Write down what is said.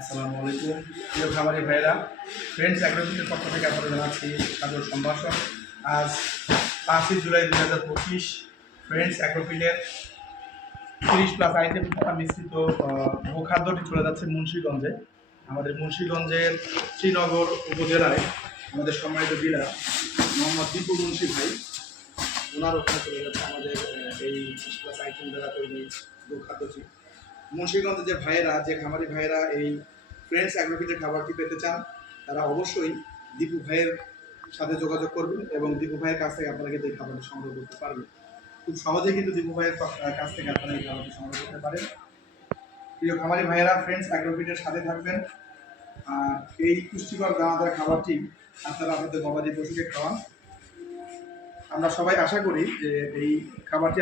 আসসালামু আলাইকুম। প্রিয় খামারি ভাইয়েরা ফ্রেন্ডস অ্যাগ্রোফিটের পক্ষ থেকে আপনাদের জানাচ্ছি সাদর সম্ভাষণ। আজ পাঁচই জুলাই দু হাজার পঁচিশ ফ্রেন্ডস অ্যাগ্রোফিটের তিরিশ প্লাস আইটেম থাকা মিশ্রিত আহ, চলে যাচ্ছে মুন্সীগঞ্জে। আমাদের মুন্সীগঞ্জের শ্রীনগর উপজেলায় আমাদের সম্মানিত ডিলার মোহাম্মদ দীপু মুন্সি ভাই ওনার ওখানে চলে যাচ্ছে আমাদের এই তিরিশ প্লাস আইটেম দ্বারা তৈরি গোখাদ্যটি মুন্সিগঞ্জের যে ভাইয়েরা, যে খামারি ভাইয়েরা এই ফ্রেন্ডস অ্যাগ্রোফিটের খাবারটি পেতে চান, তারা অবশ্যই দীপু ভাইয়ের সাথে যোগাযোগ করবেন এবং দীপু ভাইয়ের কাছ থেকে আপনারা কিন্তু এই খাবারটি সংগ্রহ করতে পারবেন। খুব সহজেই কিন্তু দীপু ভাইয়ের কাছ থেকে আপনারা এই খাবারটি সংগ্রহ করতে পারেন। প্রিয় খামারি ভাইয়েরা ফ্রেন্ডস অ্যাগ্রোফিটের সাথে থাকবেন। আর এই পুষ্টিকর দানাদার খাবারটি আপনারা আপনাদের গবাদি পশুকে খাওয়ান। আমরা সবাই আশা করি যে এই খাবারটি